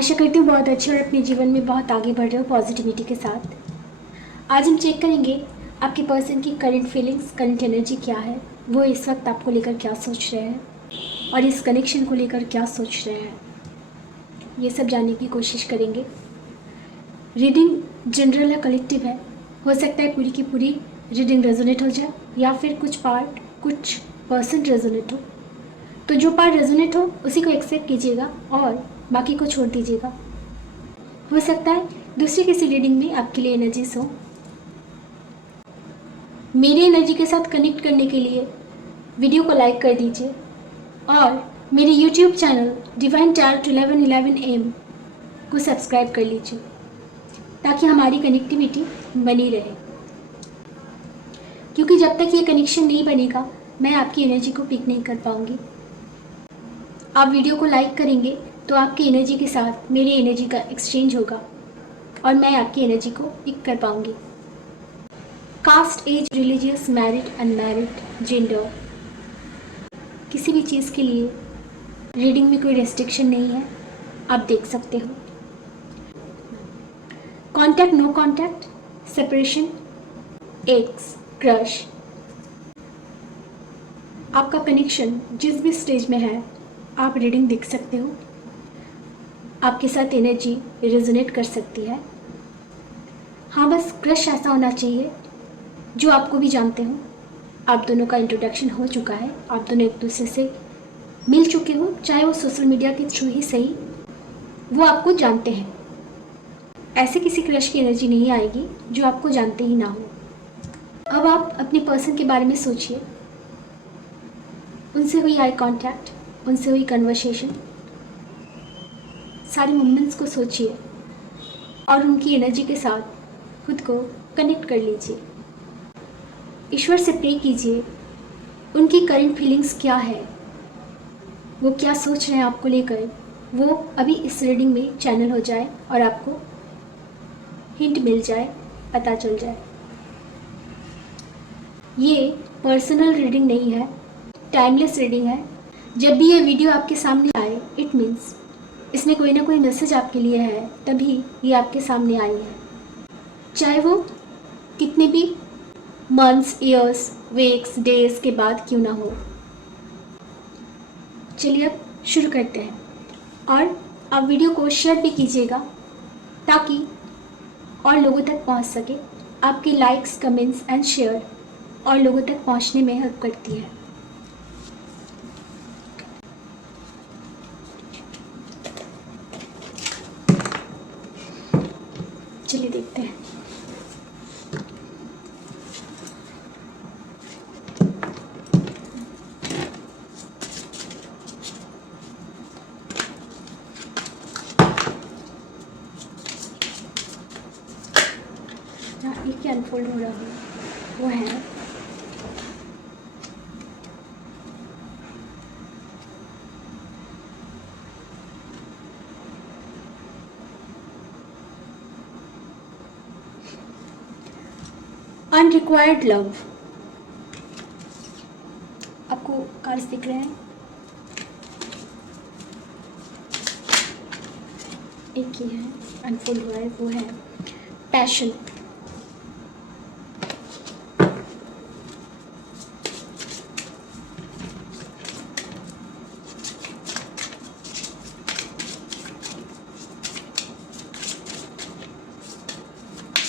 आशा करती हूँ बहुत अच्छे और अपने जीवन में बहुत आगे बढ़ रहे हो पॉजिटिविटी के साथ। आज हम चेक करेंगे आपके पर्सन की करंट फीलिंग्स, करंट एनर्जी क्या है, वो इस वक्त आपको लेकर क्या सोच रहे हैं और इस कनेक्शन को लेकर क्या सोच रहे हैं, ये सब जानने की कोशिश करेंगे। रीडिंग जनरल है, कलेक्टिव है। हो सकता है पूरी की पूरी रीडिंग रेजोनेट हो जाए या फिर कुछ पार्ट, कुछ परसेंट रेजोनेट हो। तो जो पार्ट रेजोनेट हो उसी को एक्सेप्ट कीजिएगा और बाकी को छोड़ दीजिएगा। हो सकता है दूसरी किसी रीडिंग में आपके लिए एनर्जीज हो। मेरी एनर्जी के साथ कनेक्ट करने के लिए वीडियो को लाइक कर दीजिए और मेरे YouTube channel divine tarot 1111 AM को सब्सक्राइब कर लीजिए ताकि हमारी कनेक्टिविटी बनी रहे, क्योंकि जब तक ये कनेक्शन नहीं बनेगा मैं आपकी एनर्जी को पिक नहीं कर पाऊंगी। आप वीडियो को लाइक करेंगे तो आपकी एनर्जी के साथ मेरी एनर्जी का एक्सचेंज होगा और मैं आपकी एनर्जी को पिक कर पाऊंगी। Caste, age, religious, married, unmarried, gender, किसी भी चीज़ के लिए रीडिंग में कोई रेस्ट्रिक्शन नहीं है, आप देख सकते हो। Contact, no contact, separation, ex, crush, आपका कनेक्शन जिस भी स्टेज में है आप रीडिंग देख सकते हो। आपके साथ एनर्जी रेजोनेट कर सकती है। हाँ, बस क्रश ऐसा होना चाहिए जो आपको भी जानते हो, आप दोनों का इंट्रोडक्शन हो चुका है, आप दोनों एक दूसरे से मिल चुके हो, चाहे वो सोशल मीडिया के थ्रू ही सही, वो आपको जानते हैं। ऐसे किसी क्रश की एनर्जी नहीं आएगी जो आपको जानते ही ना हो। अब आप अपने पर्सन के बारे में सोचिए, उनसे हुई आई कांटेक्ट, उनसे हुई कन्वर्सेशन, सारे मोमेंट्स को सोचिए और उनकी एनर्जी के साथ खुद को कनेक्ट कर लीजिए। ईश्वर से प्रे कीजिए उनकी करंट फीलिंग्स क्या है, वो क्या सोच रहे हैं आपको लेकर, वो अभी इस रीडिंग में चैनल हो जाए और आपको हिंट मिल जाए, पता चल जाए। ये पर्सनल रीडिंग नहीं है, टाइमलेस रीडिंग है। जब भी ये वीडियो आपके सामने आए इट मीन्स इसमें कोई ना कोई मैसेज आपके लिए है, तभी ये आपके सामने आई है, चाहे वो कितने भी मंथ्स, ईयर्स, वीक्स, डेज के बाद क्यों ना हो। चलिए अब शुरू करते हैं और आप वीडियो को शेयर भी कीजिएगा ताकि और लोगों तक पहुंच सके। आपके लाइक्स, कमेंट्स एंड शेयर और लोगों तक पहुंचने में हेल्प करती है। चलिए देखते हैं। ये क्या अनफोल्ड हो रहा है वो है अनरिक्वायर्ड लव। आपको कार्ड्स दिख रहे हैं, एक ही है अनफोल्ड हुआ है, वो है पैशन।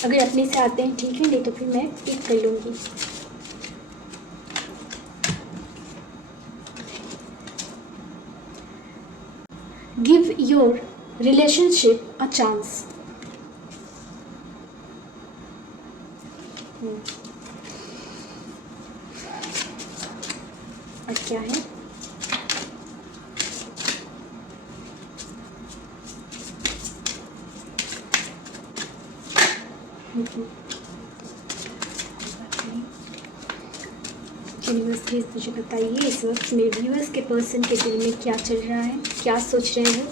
अगर अपने से आते हैं ठीक है, नहीं तो फिर मैं पिक कर लूँगी। Give your relationship a chance. और क्या है, यूनिवर्स मुझे बताइए इस वक्त मेरे व्यूअर्स के पर्सन के दिल में क्या चल रहा है, क्या सोच रहे हैं।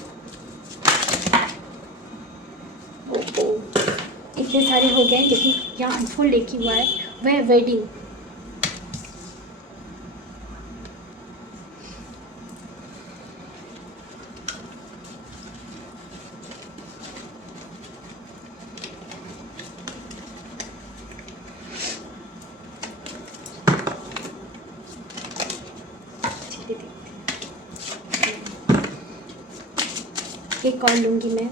ओहो, इतने सारे हो गए लेकिन यहाँ अनफोल्ड एक ही हुआ है, वह वेडिंग। एक कॉल लूँगी मैं।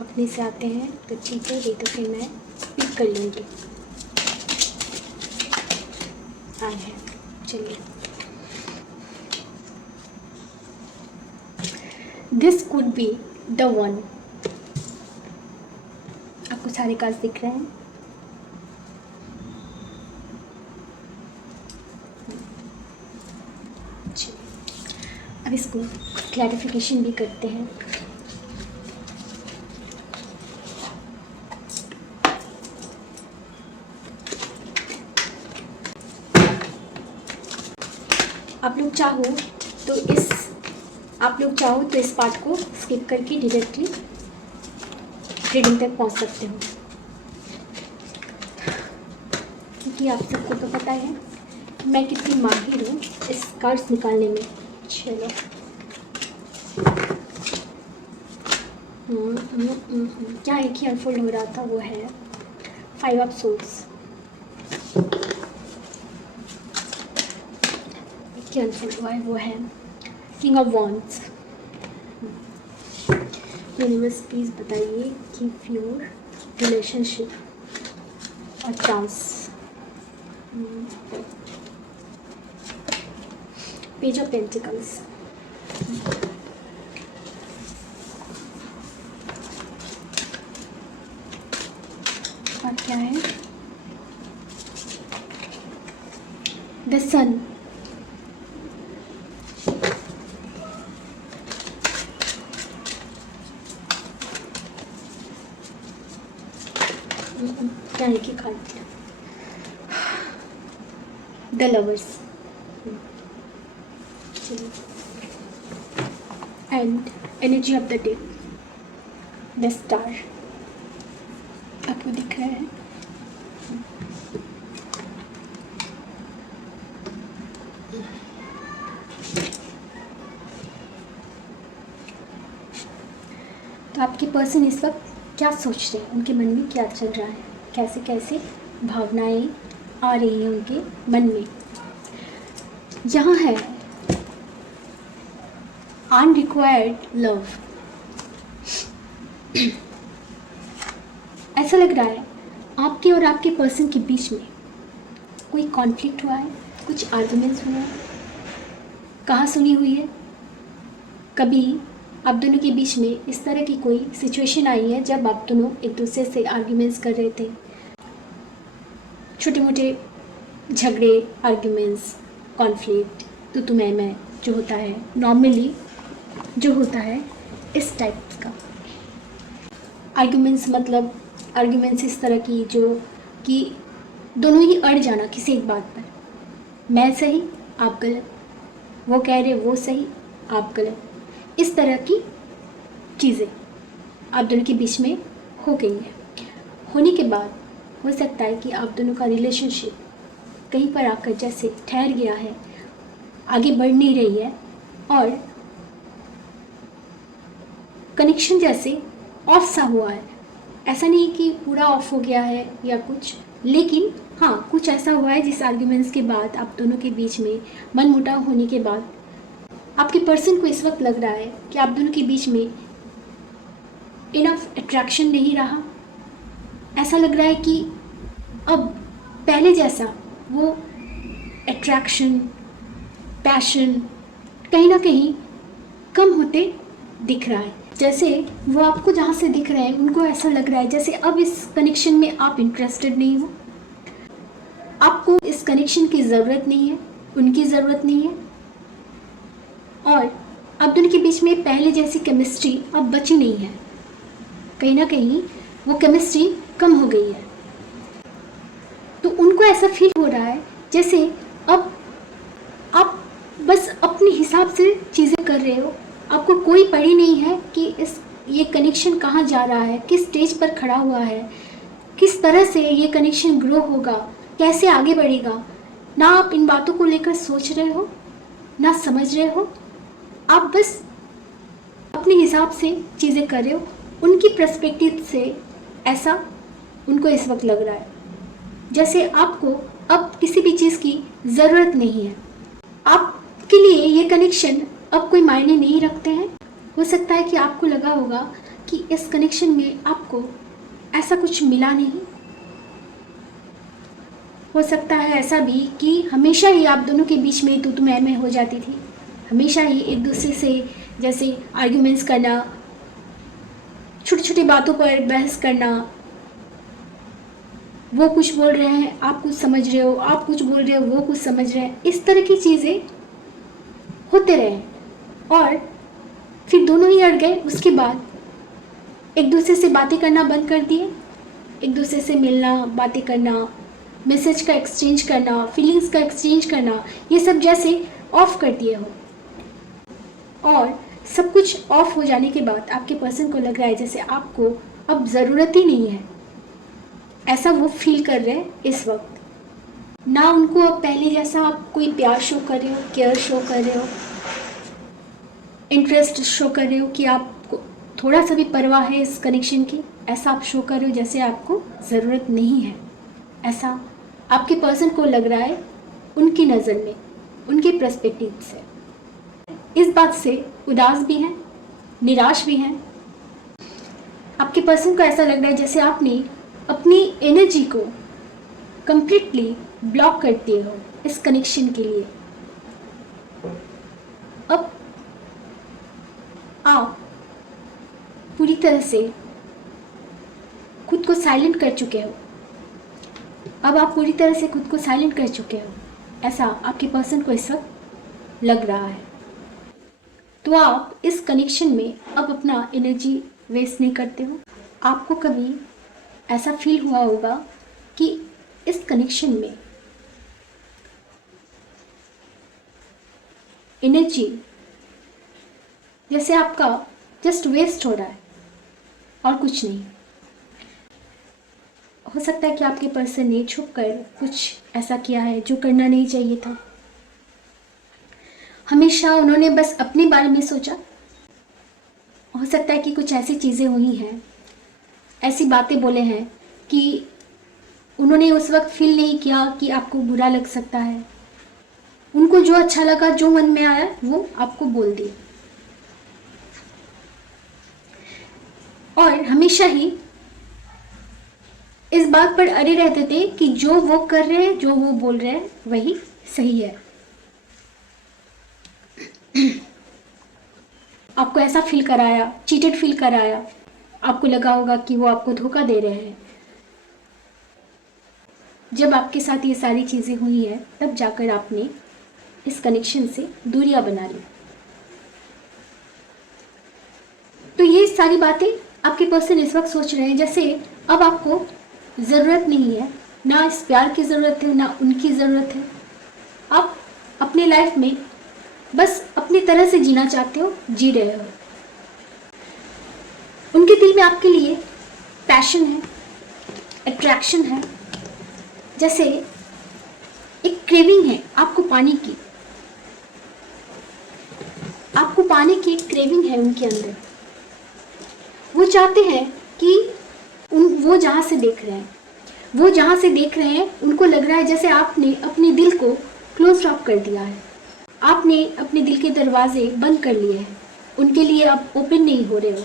अपने से आते हैं तो ठीक है, ये तो फिर मैं पिक कर लूँगी। आए हैं, चलिए। This could be the one. आपको सारे कार्ड्स दिख रहे हैं? अब इसको क्लैरिफिकेशन भी करते हैं। आप लोग चाहो तो इस पार्ट को स्किप करके डायरेक्टली रीडिंग तक पहुंच सकते हो, क्योंकि आप सबको तो पता है मैं कितनी माहिर हूँ इस कार्ड्स निकालने में। चलो क्या एक ही अनफोल्ड हो रहा था, वो है 5 ऑफ सोर्ड्स। एक ही अनफोल्ड हुआ है, वो है king of wands. Universe please बताइए कि प्योर रिलेशनशिप और चांस। Page of pentacles. और क्या है? द सन। क्या लिखी card? The lovers and energy of the day, the star. आपको दिख रहा है? तो आपके पर्सन इस वक्त क्या सोच रहे हैं, उनके मन में क्या चल रहा है, कैसे कैसे भावनाएं आ रही हैं उनके मन में। यहाँ है अनरिक्वायर्ड लव। ऐसा लग रहा है आपके और आपके पर्सन के बीच में कोई कॉन्फ्लिक्ट हुआ है, कुछ आर्गुमेंट्स हुए हैं, कहाँ सुनी हुई है। कभी आप दोनों के बीच में इस तरह की कोई सिचुएशन आई है जब आप दोनों एक दूसरे से आर्ग्यूमेंट्स कर रहे थे, छोटे मोटे झगड़े, आर्ग्यूमेंट्स, कॉन्फ्लिक्ट, तो मैं जो होता है नॉर्मली, जो होता है इस टाइप का आर्ग्यूमेंट्स। मतलब आर्ग्यूमेंट्स इस तरह की जो कि दोनों ही अड़ जाना किसी एक बात पर, मैं सही आप गलत, वो कह रहे वो सही आप गलत, इस तरह की चीज़ें आप दोनों के बीच में हो गई है। होने के बाद हो सकता है कि आप दोनों का रिलेशनशिप कहीं पर आकर जैसे ठहर गया है, आगे बढ़ नहीं रही है, और कनेक्शन जैसे ऑफ सा हुआ है। ऐसा नहीं कि पूरा ऑफ हो गया है या कुछ, लेकिन हाँ कुछ ऐसा हुआ है जिस आर्ग्यूमेंट्स के बाद आप दोनों के बीच में मनमुटाव होने के बाद आपके पर्सन को इस वक्त लग रहा है कि आप दोनों के बीच में इनफ अट्रैक्शन नहीं रहा। ऐसा लग रहा है कि अब पहले जैसा वो अट्रैक्शन, पैशन कहीं ना कहीं कम होते दिख रहा है। जैसे वो आपको जहाँ से दिख रहे हैं उनको ऐसा लग रहा है जैसे अब इस कनेक्शन में आप इंटरेस्टेड नहीं हो, आपको इस कनेक्शन की ज़रूरत नहीं है, उनकी ज़रूरत नहीं है, और आप दोनों के बीच में पहले जैसी केमिस्ट्री अब बची नहीं है। कहीं ना कहीं वो केमिस्ट्री कम हो गई है। तो उनको ऐसा फील हो रहा है जैसे अब आप बस अपने हिसाब से चीज़ें कर रहे हो, आपको कोई पड़ी नहीं है कि ये कनेक्शन कहाँ जा रहा है, किस स्टेज पर खड़ा हुआ है, किस तरह से ये कनेक्शन ग्रो होगा, कैसे आगे बढ़ेगा। ना आप इन बातों को लेकर सोच रहे हो, ना समझ रहे हो, आप बस अपने हिसाब से चीज़ें कर रहे हो। उनकी पर्सपेक्टिव से ऐसा उनको इस वक्त लग रहा है जैसे आपको अब किसी भी चीज़ की ज़रूरत नहीं है। आपके लिए ये कनेक्शन अब कोई मायने नहीं रखते हैं। हो सकता है कि आपको लगा होगा कि इस कनेक्शन में आपको ऐसा कुछ मिला नहीं। हो सकता है ऐसा भी कि हमेशा ही आप दोनों के बीच में तू मैं हो जाती थी, हमेशा ही एक दूसरे से जैसे आर्ग्यूमेंट्स करना, छोटी छोटी बातों पर बहस करना, वो कुछ बोल रहे हैं आप कुछ समझ रहे हो, आप कुछ बोल रहे हो वो कुछ समझ रहे हैं, इस तरह की चीज़ें होते रहे और फिर दोनों ही अड़ गए। उसके बाद एक दूसरे से बातें करना बंद कर दिए, एक दूसरे से मिलना, बातें करना, मैसेज का एक्सचेंज करना, फीलिंग्स का एक्सचेंज करना, ये सब जैसे ऑफ कर दिए हो। और सब कुछ ऑफ हो जाने के बाद आपके पर्सन को लग रहा है जैसे आपको अब ज़रूरत ही नहीं है, ऐसा वो फील कर रहे हैं इस वक्त। ना उनको अब पहले जैसा आप कोई प्यार शो कर रहे हो, केयर शो कर रहे हो, इंटरेस्ट शो कर रहे हो कि आपको थोड़ा सा भी परवाह है इस कनेक्शन की, ऐसा आप शो कर रहे हो जैसे आपको ज़रूरत नहीं है। ऐसा आपके पर्सन को लग रहा है उनकी नज़र में, उनके पर्सपेक्टिव से। इस बात से उदास भी हैं, निराश भी हैं। आपके पर्सन को ऐसा लग रहा है जैसे आपने अपनी एनर्जी को कंप्लीटली ब्लॉक कर दिए हो इस कनेक्शन के लिए। अब आप पूरी तरह से खुद को साइलेंट कर चुके हो। अब आप पूरी तरह से खुद को साइलेंट कर चुके हो, ऐसा आपके पर्सन को इस वक्त लग रहा है। तो आप इस कनेक्शन में अब अपना एनर्जी वेस्ट नहीं करते हो। आपको कभी ऐसा फील हुआ होगा कि इस कनेक्शन में एनर्जी जैसे आपका जस्ट वेस्ट हो रहा है और कुछ नहीं। हो सकता है कि आपके पर्सन ने छुप कर कुछ ऐसा किया है जो करना नहीं चाहिए था। हमेशा उन्होंने बस अपने बारे में सोचा। हो सकता है कि कुछ ऐसी चीज़ें हुई हैं, ऐसी बातें बोले हैं कि उन्होंने उस वक्त फील नहीं किया कि आपको बुरा लग सकता है। उनको जो अच्छा लगा, जो मन में आया, वो आपको बोल दिया। और हमेशा ही इस बात पर अड़े रहते थे कि जो वो कर रहे हैं, जो वो बोल रहे हैं, वही सही है। आपको ऐसा फील कराया, चीटेड फील कराया। आपको लगा होगा कि वो आपको धोखा दे रहे हैं। जब आपके साथ ये सारी चीज़ें हुई हैं, तब जाकर आपने इस कनेक्शन से दूरियां बना ली। तो ये सारी बातें आपके पर्सन इस वक्त सोच रहे हैं जैसे अब आपको ज़रूरत नहीं है, ना इस प्यार की ज़रूरत है, ना उनकी ज़रूरत है। आप अपने लाइफ में बस अपनी तरह से जीना चाहते हो, जी रहे हो। उनके दिल में आपके लिए पैशन है, अट्रैक्शन है, जैसे एक क्रेविंग है आपको पाने की। आपको पाने की क्रेविंग है उनके अंदर। वो चाहते हैं कि वो जहाँ से देख रहे हैं, उनको लग रहा है जैसे आपने अपने दिल को क्लोज ऑफ कर दिया है। आपने अपने दिल के दरवाजे बंद कर लिए हैं, उनके लिए आप ओपन नहीं हो रहे हो।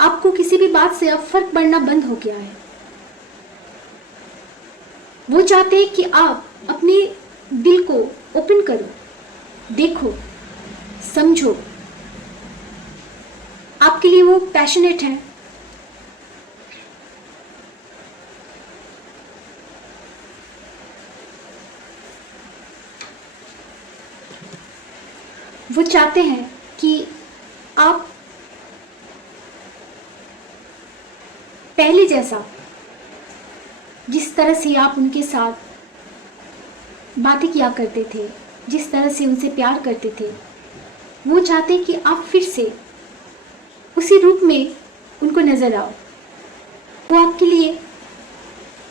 आपको किसी भी बात से अब फर्क पड़ना बंद हो गया है। वो चाहते हैं कि आप अपने दिल को ओपन करो, देखो, समझो। आपके लिए वो पैशनेट है। वो चाहते हैं कि आप पहले जैसा, जिस तरह से आप उनके साथ बातें किया करते थे, जिस तरह से उनसे प्यार करते थे, वो चाहते हैं कि आप फिर से उसी रूप में उनको नज़र आओ। वो आपके लिए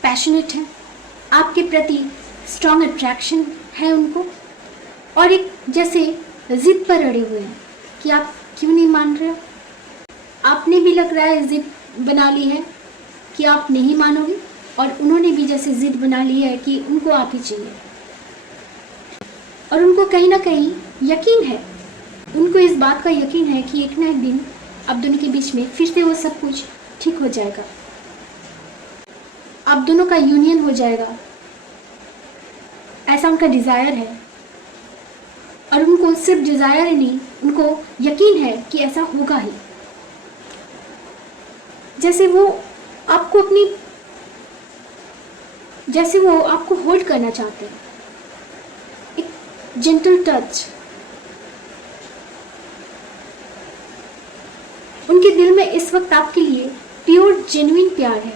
पैशनेट है, आपके प्रति स्ट्रॉन्ग अट्रैक्शन है उनको, और एक जैसे जिद पर अड़े हुए हैं कि आप क्यों नहीं मान रहे हो। आपने भी लग रहा है जिद बना ली है कि आप नहीं मानोगे, और उन्होंने भी जैसे जिद बना ली है कि उनको आप ही चाहिए। और उनको कहीं ना कहीं यकीन है, उनको इस बात का यकीन है कि एक ना एक दिन आप दोनों के बीच में फिर से वो सब कुछ ठीक हो जाएगा, आप दोनों का यूनियन हो जाएगा। ऐसा उनका डिज़ायर है, और उनको सिर्फ डिज़ायर ही नहीं, उनको यकीन है कि ऐसा होगा ही। जैसे वो आपको होल्ड करना चाहते हैं, एक जेंटल टच। उनके दिल में इस वक्त आपके लिए प्योर जेन्युइन प्यार है।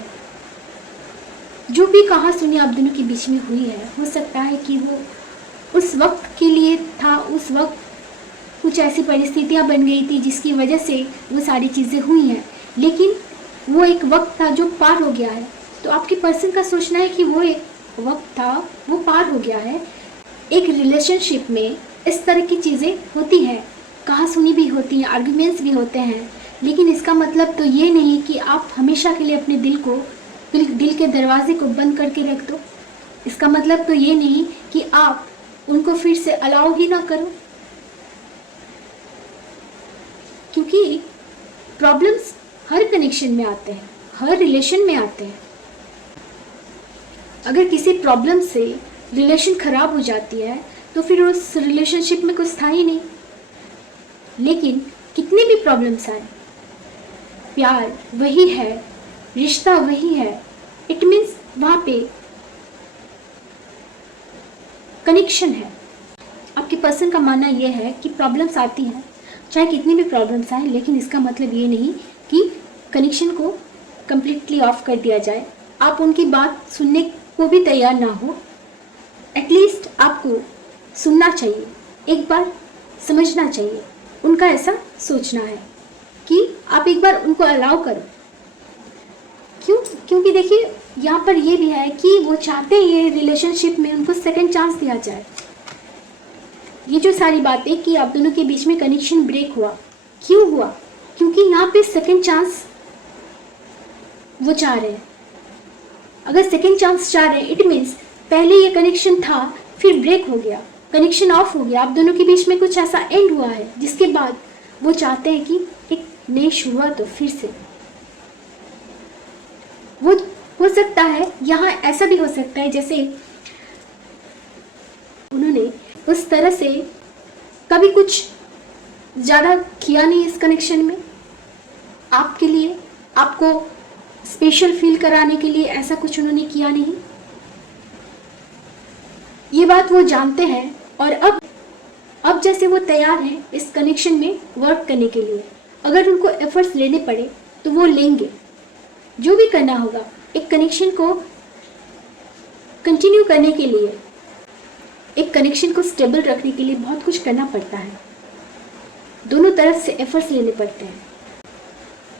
जो भी कहासुनी आप दोनों के बीच में हुई है, हो सकता है कि वो उस वक्त के लिए था, उस वक्त कुछ ऐसी परिस्थितियां बन गई थी जिसकी वजह से वो सारी चीज़ें हुई हैं, लेकिन वो एक वक्त था जो पार हो गया है। तो आपके पर्सन का सोचना है कि वो एक वक्त था, वो पार हो गया है। एक रिलेशनशिप में इस तरह की चीज़ें होती हैं, कहासुनी भी होती हैं, आर्ग्यूमेंट्स भी होते हैं, लेकिन इसका मतलब तो ये नहीं कि आप हमेशा के लिए अपने दिल के दरवाजे को बंद करके रख दो। इसका मतलब तो ये नहीं कि आप उनको फिर से अलाउ ही ना करो, क्योंकि प्रॉब्लम्स हर कनेक्शन में आते हैं, हर रिलेशन में आते हैं। अगर किसी प्रॉब्लम से रिलेशन खराब हो जाती है तो फिर उस रिलेशनशिप में कुछ था ही नहीं। लेकिन कितनी भी प्रॉब्लम्स आए, प्यार वही है, रिश्ता वही है। इट मीन्स वहाँ पे कनेक्शन है। आपके पर्सन का मानना यह है कि प्रॉब्लम्स आती हैं, चाहे कितनी भी प्रॉब्लम्स आए, लेकिन इसका मतलब ये नहीं कि कनेक्शन को कम्प्लीटली ऑफ कर दिया जाए। आप उनकी बात सुनने को भी तैयार ना हो, एटलीस्ट आपको सुनना चाहिए, एक बार समझना चाहिए। उनका ऐसा सोचना है कि आप एक बार उनको अलाउ करो। क्योंकि देखिए यहाँ पर ये भी है कि वो चाहते हैं ये रिलेशनशिप में उनको सेकंड चांस दिया जाए। ये जो सारी बातें कि आप दोनों के बीच में कनेक्शन ब्रेक हुआ, क्यों हुआ? क्योंकि यहाँ पे सेकंड चांस वो चाह रहे हैं। अगर सेकंड चांस चाह रहे हैं, इट मीन्स पहले ये कनेक्शन था, फिर ब्रेक हो गया, कनेक्शन ऑफ हो गया, आप दोनों के बीच में कुछ ऐसा एंड हुआ है जिसके बाद वो चाहते हैं कि एक नई शुरुआत हो फिर से। वो हो सकता है यहाँ ऐसा भी हो सकता है जैसे उन्होंने उस तरह से कभी कुछ ज़्यादा किया नहीं इस कनेक्शन में, आपके लिए, आपको स्पेशल फील कराने के लिए ऐसा कुछ उन्होंने किया नहीं। ये बात वो जानते हैं, और अब जैसे वो तैयार हैं इस कनेक्शन में वर्क करने के लिए। अगर उनको एफर्ट्स लेने पड़े तो वो लेंगे, जो भी करना होगा। एक कनेक्शन को कंटिन्यू करने के लिए, एक कनेक्शन को स्टेबल रखने के लिए बहुत कुछ करना पड़ता है, दोनों तरफ से एफर्ट्स लेने पड़ते हैं।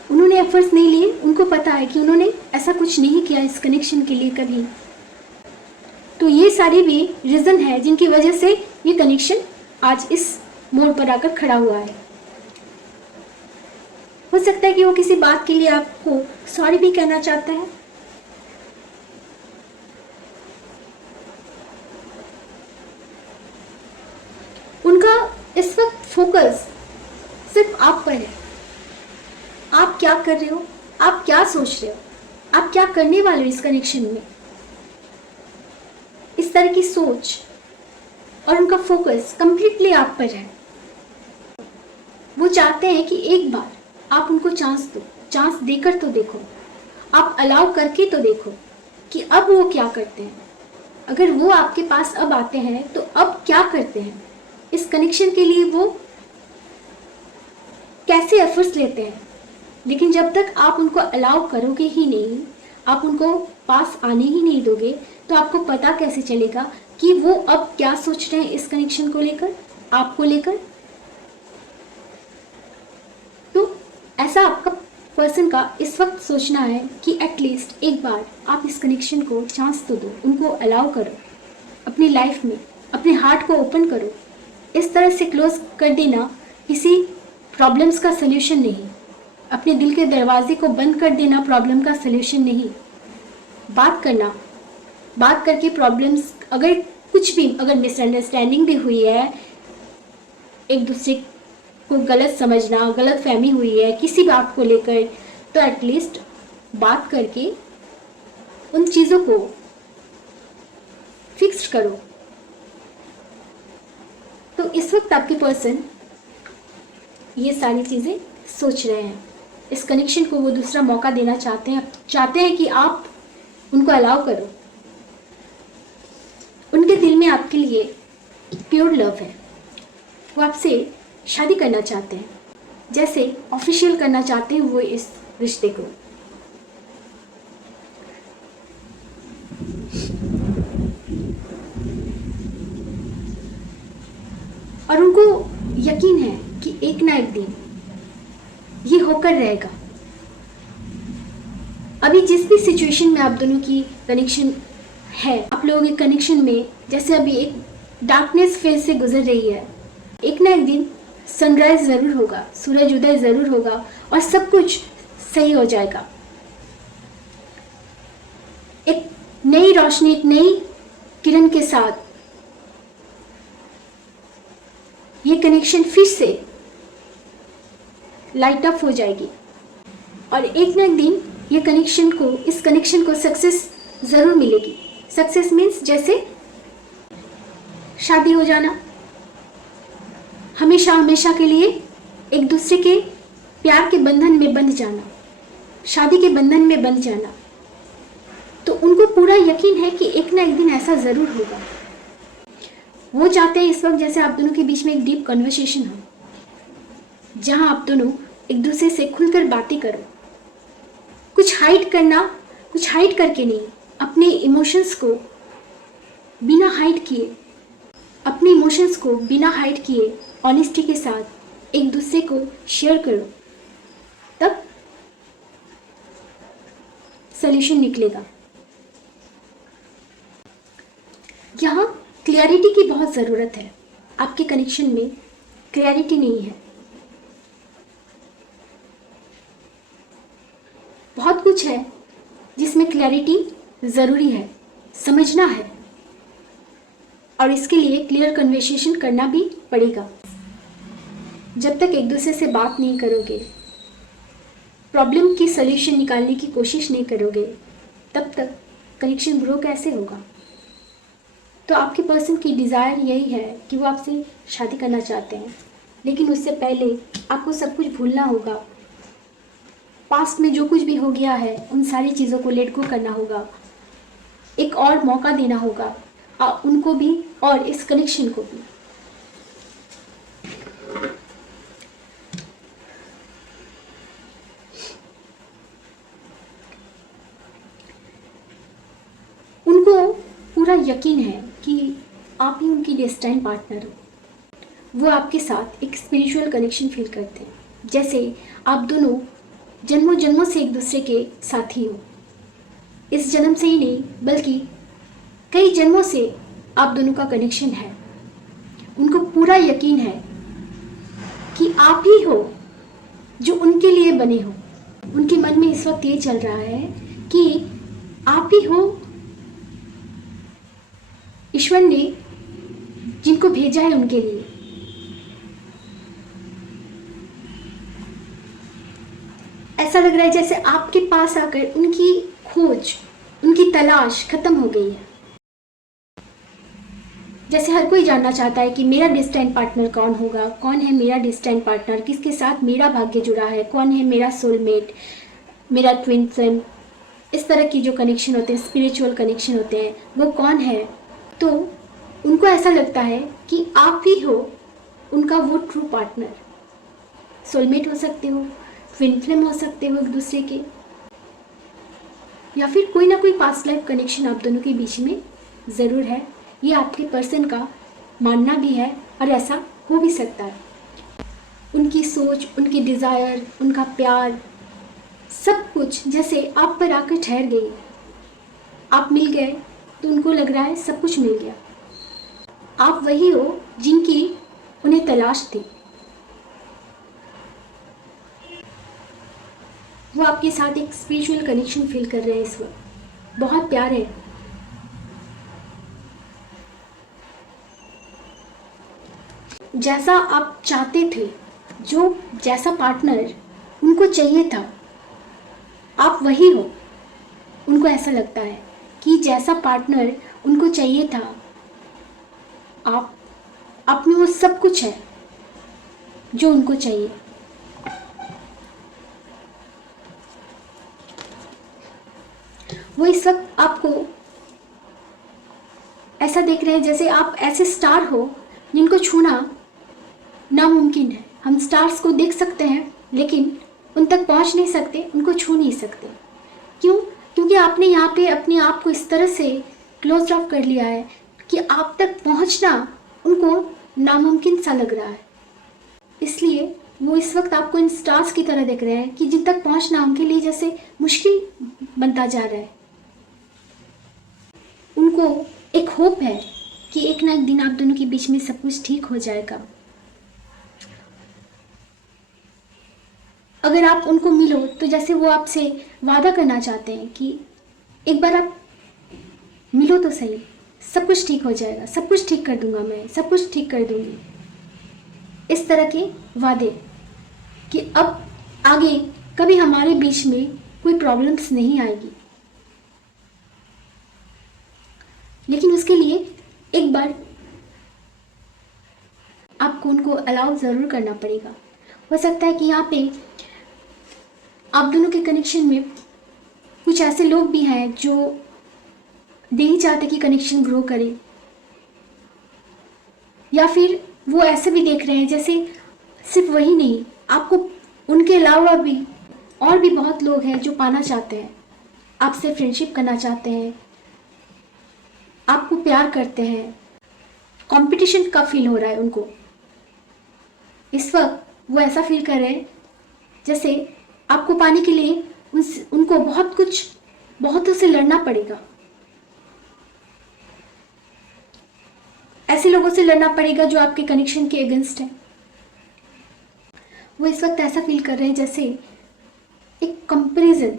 उन्होंने एफर्ट्स नहीं लिए, उनको पता है कि उन्होंने ऐसा कुछ नहीं किया इस कनेक्शन के लिए कभी। तो ये सारी भी रीज़न है जिनकी वजह से ये कनेक्शन आज इस मोड़ पर आकर खड़ा हुआ है। हो सकता है कि वो किसी बात के लिए आपको सॉरी भी कहना चाहता है। उनका इस वक्त फोकस सिर्फ आप पर है। आप क्या कर रहे हो, आप क्या सोच रहे हो, आप क्या करने वाले हो इस कनेक्शन में। इस तरह की सोच और उनका फोकस कंप्लीटली आप पर है। वो चाहते हैं कि एक बार आप उनको चांस दो, चांस देकर तो देखो, आप अलाउ करके तो देखो कि अब वो क्या करते हैं। अगर वो आपके पास अब आते हैं तो अब क्या करते हैं, इस कनेक्शन के लिए वो कैसे एफर्ट्स लेते हैं। लेकिन जब तक आप उनको अलाउ करोगे ही नहीं, आप उनको पास आने ही नहीं दोगे, तो आपको पता कैसे चलेगा कि वो अब क्या सोच रहे हैं इस कनेक्शन को लेकर, आपको लेकर। तो ऐसा आपका पर्सन का इस वक्त सोचना है कि एटलीस्ट एक बार आप इस कनेक्शन को चांस तो दो, उनको अलाउ करो, अपनी लाइफ में अपने हार्ट को ओपन करो। इस तरह से क्लोज कर देना किसी प्रॉब्लम्स का सल्यूशन नहीं, अपने दिल के दरवाजे को बंद कर देना प्रॉब्लम का सल्यूशन नहीं। बात करना, बात करके प्रॉब्लम्स अगर कुछ भी अगर मिसअंडरस्टैंडिंग भी हुई है, एक दूसरे को गलत समझना, गलत फहमी हुई है किसी बात को लेकर, तो एटलीस्ट बात करके उन चीज़ों को फिक्स करो। तो इस वक्त आपके पर्सन ये सारी चीज़ें सोच रहे हैं, इस कनेक्शन को वो दूसरा मौका देना चाहते हैं कि आप उनको अलाउ करो। उनके दिल में आपके लिए प्योर लव है, वो आपसे शादी करना चाहते हैं, जैसे ऑफिशियल करना चाहते हैं वो इस रिश्ते को। और उनको यकीन है कि एक ना एक दिन ये होकर रहेगा। अभी जिस भी सिचुएशन में आप दोनों की कनेक्शन है, आप लोगों के कनेक्शन में जैसे अभी एक डार्कनेस फेज से गुजर रही है, एक ना एक दिन सनराइज ज़रूर होगा, सूरज उदय ज़रूर होगा और सब कुछ सही हो जाएगा। एक नई रोशनी, एक नई किरण के साथ ये कनेक्शन फिर से लाइट अप हो जाएगी और एक ना एक दिन इस कनेक्शन को सक्सेस ज़रूर मिलेगी। सक्सेस मीन्स जैसे शादी हो जाना, हमेशा हमेशा के लिए एक दूसरे के प्यार के बंधन में बंध जाना, शादी के बंधन में बंध जाना। तो उनको पूरा यकीन है कि एक ना एक दिन ऐसा ज़रूर होगा। वो चाहते हैं इस वक्त जैसे आप दोनों के बीच में एक डीप कन्वर्सेशन हो, जहां आप दोनों एक दूसरे से खुलकर बातें करो। कुछ हाइड करके नहीं, अपने इमोशंस को बिना हाइड किए ऑनेस्टी के साथ एक दूसरे को शेयर करो, तब सॉल्यूशन निकलेगा। यहाँ क्लैरिटी की बहुत ज़रूरत है। आपके कनेक्शन में क्लैरिटी नहीं है। बहुत कुछ है जिसमें क्लैरिटी ज़रूरी है, समझना है, और इसके लिए क्लियर कन्वर्सेशन करना भी पड़ेगा। जब तक एक दूसरे से बात नहीं करोगे, प्रॉब्लम की सॉल्यूशन निकालने की कोशिश नहीं करोगे, तब तक कनेक्शन ग्रो कैसे होगा। तो आपके पर्सन की डिज़ायर यही है कि वो आपसे शादी करना चाहते हैं, लेकिन उससे पहले आपको सब कुछ भूलना होगा। पास्ट में जो कुछ भी हो गया है उन सारी चीज़ों को लेट गो करना होगा, एक और मौका देना होगा उनको भी और इस कनेक्शन को भी। उनको पूरा यकीन है कि आप ही उनकी डेस्टाइन पार्टनर हो। वो आपके साथ एक स्पिरिचुअल कनेक्शन फील करते हैं, जैसे आप दोनों जन्मों जन्मों से एक दूसरे के साथी हो। इस जन्म से ही नहीं बल्कि कई जन्मों से आप दोनों का कनेक्शन है। उनको पूरा यकीन है कि आप ही हो जो उनके लिए बने हो। उनके मन में इस वक्त ये चल रहा है कि आप ही हो ईश्वर ने जिनको भेजा है उनके लिए। ऐसा लग रहा है जैसे आपके पास आकर उनकी खोज, उनकी तलाश खत्म हो गई है। जैसे हर कोई जानना चाहता है कि मेरा डेस्टाइन पार्टनर कौन होगा, कौन है मेरा डेस्टाइन पार्टनर, किसके साथ मेरा भाग्य जुड़ा है, कौन है मेरा सोलमेट, मेरा ट्विन फ्लेम। इस तरह की जो कनेक्शन होते हैं, स्पिरिचुअल कनेक्शन होते हैं, वो कौन है। तो उनको ऐसा लगता है कि आप ही हो उनका वो ट्रू पार्टनर। सोलमेट हो सकते हो, ट्विन फ्लेम हो सकते हो एक दूसरे के, या फिर कोई ना कोई पास्ट लाइफ कनेक्शन आप दोनों के बीच में ज़रूर है। ये आपके पर्सन का मानना भी है और ऐसा हो भी सकता है। उनकी सोच, उनकी डिज़ायर, उनका प्यार, सब कुछ जैसे आप पर आकर ठहर गई। आप मिल गए तो उनको लग रहा है सब कुछ मिल गया। आप वही हो जिनकी उन्हें तलाश थी। वो आपके साथ एक स्पिरिचुअल कनेक्शन फील कर रहे हैं इस वक्त। बहुत प्यार है। जैसा आप चाहते थे, जो जैसा पार्टनर उनको चाहिए था, आप वही हो। उनको ऐसा लगता है कि जैसा पार्टनर उनको चाहिए था, आप में वो सब कुछ है जो उनको चाहिए। वो इस वक्त आपको ऐसा देख रहे हैं जैसे आप ऐसे स्टार हो जिनको छूना नामुमकिन है। हम स्टार्स को देख सकते हैं लेकिन उन तक पहुंच नहीं सकते, उनको छू नहीं सकते। क्यों? क्योंकि आपने यहाँ पे अपने आप को इस तरह से क्लोज ऑफ कर लिया है कि आप तक पहुँचना उनको नामुमकिन सा लग रहा है। इसलिए वो इस वक्त आपको इन स्टार्स की तरह देख रहे हैं कि जिन तक पहुँचना उनके लिए जैसे मुश्किल बनता जा रहा है। उनको एक होप है कि एक ना एक दिन आप दोनों के बीच में सब कुछ ठीक हो जाएगा। अगर आप उनको मिलो तो जैसे वो आपसे वादा करना चाहते हैं कि एक बार आप मिलो तो सही, सब कुछ ठीक हो जाएगा, सब कुछ ठीक कर दूंगा, मैं सब कुछ ठीक कर दूंगी। इस तरह के वादे कि अब आगे कभी हमारे बीच में कोई प्रॉब्लम्स नहीं आएगी। लेकिन उसके लिए एक बार आपको उनको अलाउ ज़रूर करना पड़ेगा। हो सकता है कि यहाँ पे आप दोनों के कनेक्शन में कुछ ऐसे लोग भी हैं जो नहीं चाहते कि कनेक्शन ग्रो करे, या फिर वो ऐसे भी देख रहे हैं जैसे सिर्फ वही नहीं, आपको उनके अलावा भी और भी बहुत लोग हैं जो पाना चाहते हैं, आपसे फ्रेंडशिप करना चाहते हैं, आपको प्यार करते हैं। कंपटीशन का फील हो रहा है उनको। इस वक्त वो ऐसा फील कर रहे हैं जैसे आपको पाने के लिए उनको बहुतों से लड़ना पड़ेगा। ऐसे लोगों से लड़ना पड़ेगा जो आपके कनेक्शन के अगेंस्ट है। वो इस वक्त ऐसा फील कर रहे हैं जैसे एक कंपैरिजन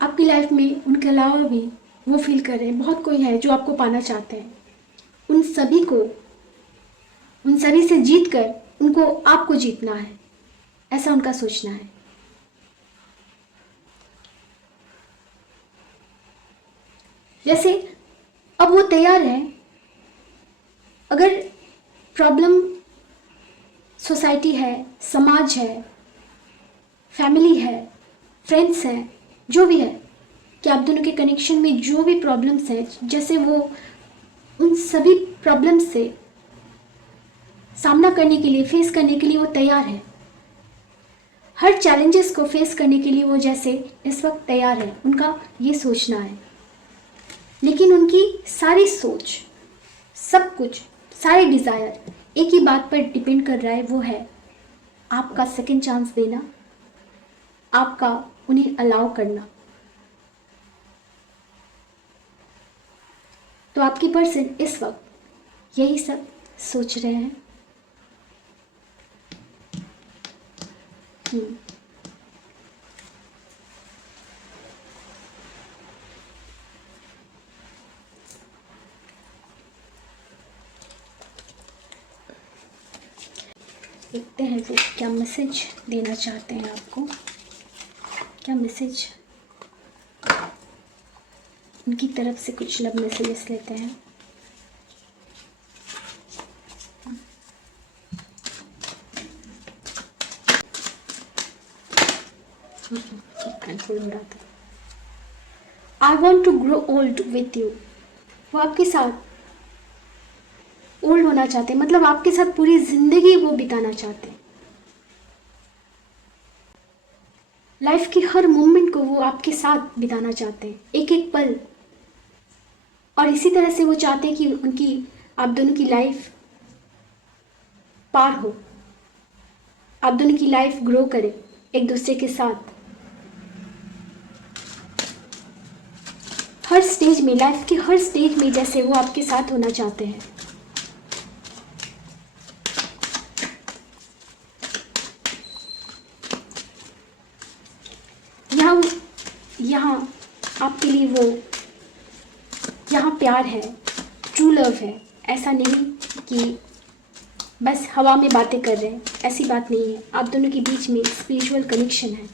आपकी लाइफ में उनके अलावा भी वो फील कर रहे हैं। बहुत कोई है जो आपको पाना चाहते हैं। उन सभी से जीत कर उनको आपको जीतना है, ऐसा उनका सोचना है। जैसे अब वो तैयार है, अगर प्रॉब्लम सोसाइटी है, समाज है, फैमिली है, फ्रेंड्स हैं, जो भी है, कि आप दोनों के कनेक्शन में जो भी प्रॉब्लम्स हैं, जैसे वो उन सभी प्रॉब्लम्स से सामना करने के लिए, फेस करने के लिए वो तैयार है। हर चैलेंजेस को फेस करने के लिए वो जैसे इस वक्त तैयार है, उनका ये सोचना है। लेकिन उनकी सारी सोच, सब कुछ, सारे डिज़ायर एक ही बात पर डिपेंड कर रहा है, वो है आपका सेकंड चांस देना, आपका उन्हें अलाउ करना। तो आपकी पर्सन इस वक्त यही सब सोच रहे हैं। देखते हैं वो क्या मैसेज देना चाहते हैं आपको, क्या मैसेज उनकी तरफ से। कुछ लव मैसेजेस लेते हैं। I want to grow old with you. वो आपके साथ ओल्ड होना चाहते हैं, मतलब आपके साथ पूरी जिंदगी वो बिताना चाहते हैं। लाइफ की हर मोमेंट को वो आपके साथ बिताना चाहते हैं, एक एक पल। और इसी तरह से वो चाहते हैं कि आप दोनों की लाइफ पार हो, आप दोनों की लाइफ ग्रो करे एक दूसरे के साथ। हर स्टेज में, लाइफ के हर स्टेज में जैसे वो आपके साथ होना चाहते हैं। यहाँ आपके लिए वो, यहाँ प्यार है, ट्रू लव है। ऐसा नहीं कि बस हवा में बातें कर रहे हैं, ऐसी बात नहीं है। आप दोनों के बीच में स्पिरिचुअल कनेक्शन है।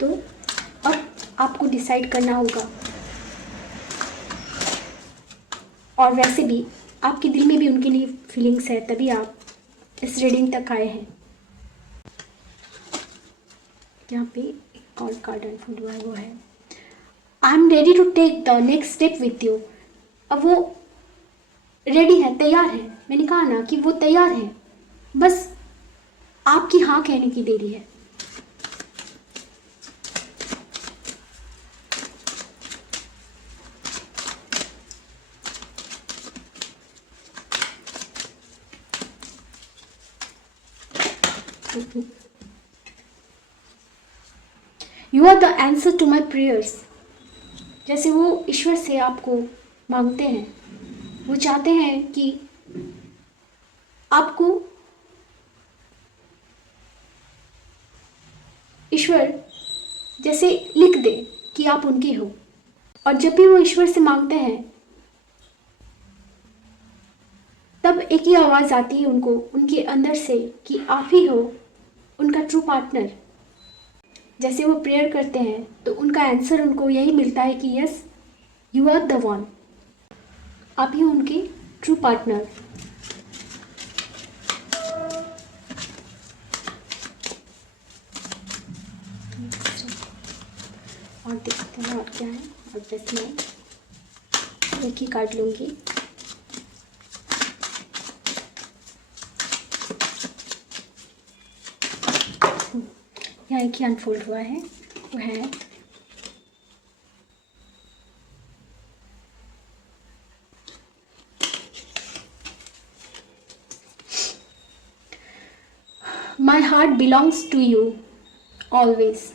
तो अब आपको डिसाइड करना होगा। और वैसे भी आपके दिल में भी उनके लिए फीलिंग्स है, तभी आप इस रीडिंग तक आए हैं। यहाँ पे एक और कार्ड अनफोल्ड हुआ है, वो है I am ready to take the next step with you. अब वो रेडी है, तैयार है। मैंने कहा ना कि वो तैयार है, बस आपकी हाँ कहने की देरी है। You are the answer to my prayers. जैसे वो ईश्वर से आपको मांगते हैं, वो चाहते हैं कि आपको ईश्वर जैसे लिख दे कि आप उनके हो। और जब भी वो ईश्वर से मांगते हैं, तब एक ही आवाज़ आती है उनको उनके अंदर से कि आप ही हो उनका ट्रू पार्टनर। जैसे वो प्रेयर करते हैं तो उनका आंसर उनको यही मिलता है कि yes, you are the one. आप ही उनके ट्रू पार्टनर। और देखते हैं और क्या है। और बस मैं एक ही कार्ड लूँगी। यहाँ एक ही अनफोल्ड हुआ है, वो है my heart belongs to you always.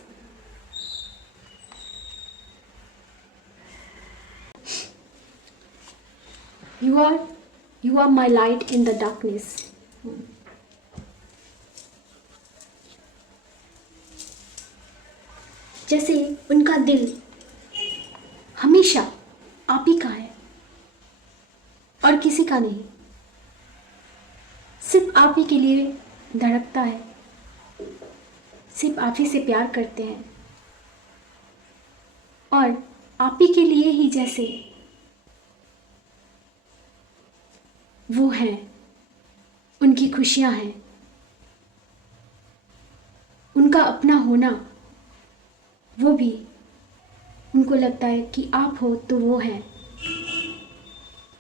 You are my light in the darkness. जैसे उनका दिल हमेशा आप ही का है और किसी का नहीं, सिर्फ आप ही के लिए धड़कता है, सिर्फ आप ही से प्यार करते हैं और आप ही के लिए ही जैसे वो हैं, उनकी खुशियां हैं, उनका अपना होना, वो भी उनको लगता है कि आप हो तो वो है,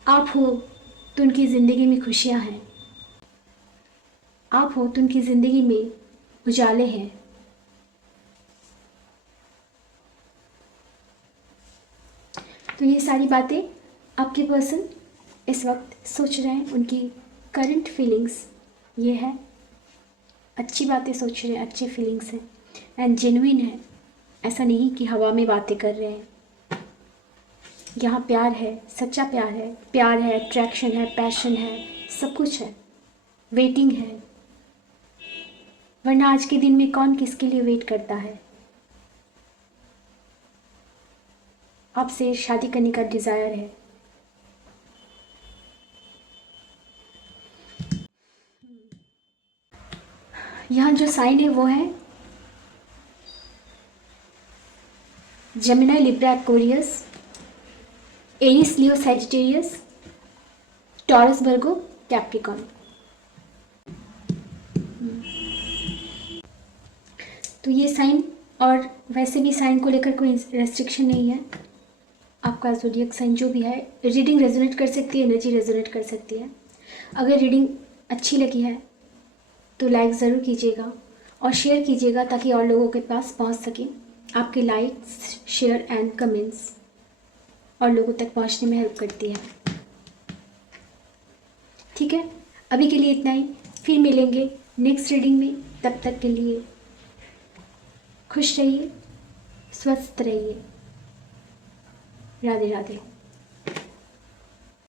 आप हो तो उनकी ज़िंदगी में खुशियां हैं, आप हो तो उनकी ज़िंदगी में उजाले हैं। तो ये सारी बातें आपके पर्सन इस वक्त सोच रहे हैं, उनकी करंट फीलिंग्स ये है। अच्छी बातें सोच रहे हैं, अच्छी फीलिंग्स हैं एंड जेन्युइन है। ऐसा नहीं कि हवा में बातें कर रहे हैं। यहाँ प्यार है, सच्चा प्यार है, अट्रैक्शन है, पैशन है, सब कुछ है, वेटिंग है। वरना आज के दिन में कौन किसके लिए वेट करता है। आपसे शादी करने का डिज़ायर है। यहाँ जो साइन है वो है जेमिनी, लिब्रा, एक्वेरियस, एरीज, लियो, सैजिटेरियस, टॉरस, वर्गो, कैप्रिकॉर्न। तो ये साइन, और वैसे भी साइन को लेकर कोई रेस्ट्रिक्शन नहीं है। आपका ज़ोडिएक साइन जो भी है, रीडिंग रेजोनेट कर सकती है, एनर्जी रेजोनेट कर सकती है। अगर रीडिंग अच्छी लगी है तो लाइक ज़रूर कीजिएगा और शेयर कीजिएगा ताकि और लोगों के पास पहुंच सके। आपके लाइक्स, शेयर एंड कमेंट्स और लोगों तक पहुंचने में हेल्प करती है। ठीक है, अभी के लिए इतना ही। फिर मिलेंगे नेक्स्ट रीडिंग में। तब तक के लिए खुश रहिए, स्वस्थ रहिए। राधे राधे।